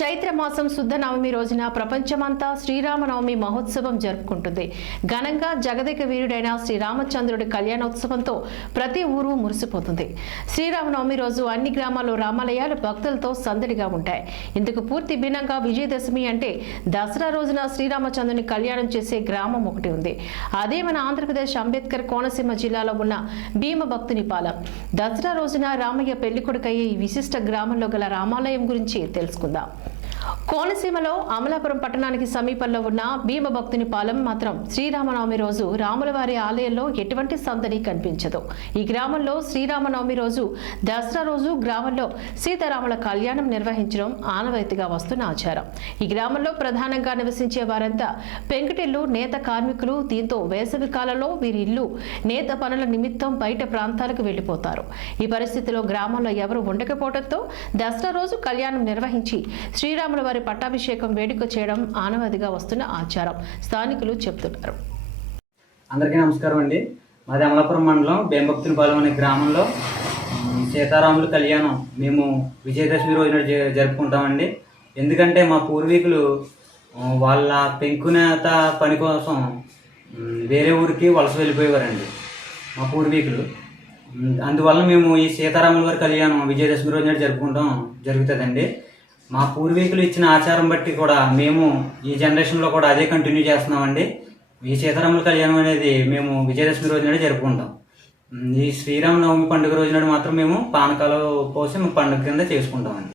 చైత్రమాసం శుద్ధ నవమి రోజున ప్రపంచమంతా శ్రీరామనవమి మహోత్సవం జరుపుకుంటుంది. ఘనంగా జగదేక వీరుడైన శ్రీరామచంద్రుడి కళ్యాణోత్సవంతో ప్రతి ఊరు మురిసిపోతుంది. శ్రీరామనవమి రోజు అన్ని గ్రామాల్లో రామాలయాలు భక్తులతో సందడిగా ఉంటాయి. ఇందుకు పూర్తి భిన్నంగా విజయదశమి అంటే దసరా రోజున శ్రీరామచంద్రుని కళ్యాణం చేసే గ్రామం ఒకటి ఉంది. అదే మన ఆంధ్రప్రదేశ్ అంబేద్కర్ కోనసీమ జిల్లాలో ఉన్న భీమభక్తునిపాలెం. దసరా రోజున రామయ్య పెళ్లికొడుకయ్యే ఈ విశిష్ట గ్రామంలో గల రామాలయం గురించి తెలుసుకుందాం. కోనసీమలో అమలాపురం పట్టణానికి సమీపంలో ఉన్న భీమభక్తునిపాలెం మాత్రం శ్రీరామనవమి రోజు రాములవారి ఆలయంలో ఎటువంటి సందడి కనిపించదు. ఈ గ్రామంలో శ్రీరామనవమి రోజు దసరా రోజు గ్రామంలో సీతారాముల కళ్యాణం నిర్వహించడం ఆనవాయితీగా వస్తున్న ఆచారం. ఈ గ్రామంలో ప్రధానంగా నివసించే వారంతా పెంకుటిల్లు నేత కార్మికులు. దీంతో వేసవి కాలంలో వీరి ఇల్లు నేత పనుల నిమిత్తం బయట ప్రాంతాలకు వెళ్లిపోతారు. ఈ పరిస్థితిలో గ్రామంలో ఎవరు ఉండకపోవడంతో దసరా రోజు కళ్యాణం నిర్వహించి శ్రీరాముల వారి పట్టాభిషేకం వేడుక చేయడం ఆనవాయితీగా వస్తున్న ఆచారం స్థానికులు చెబుతున్నారు. అందరికీ నమస్కారం అండి. మాది అమలాపురం మండలం భీమభక్తునిపాలెం అనే గ్రామంలో సీతారాముల కళ్యాణం మేము విజయదశమి రోజున జరుపుకుంటామండి. ఎందుకంటే మా పూర్వీకులు వాళ్ళ పెంకునేత పని కోసం వేరే ఊరికి వలస వెళ్ళిపోయేవారండి మా పూర్వీకులు. అందువల్ల మేము ఈ సీతారాముల వారి కళ్యాణం విజయదశమి రోజున జరుపుకుంటాం జరుగుతుందండి. మా పూర్వీకులు ఇచ్చిన ఆచారం బట్టి కూడా మేము ఈ జనరేషన్లో కూడా అదే కంటిన్యూ చేస్తున్నామండి. ఈ సీతారాముల కళ్యాణం అనేది మేము విజయదశమి రోజున జరుపుకుంటాం. ఈ శ్రీరామనవమి పండుగ రోజున మాత్రం మేము పానకాలు పోసి మేము పండుగ కింద చేసుకుంటామండి.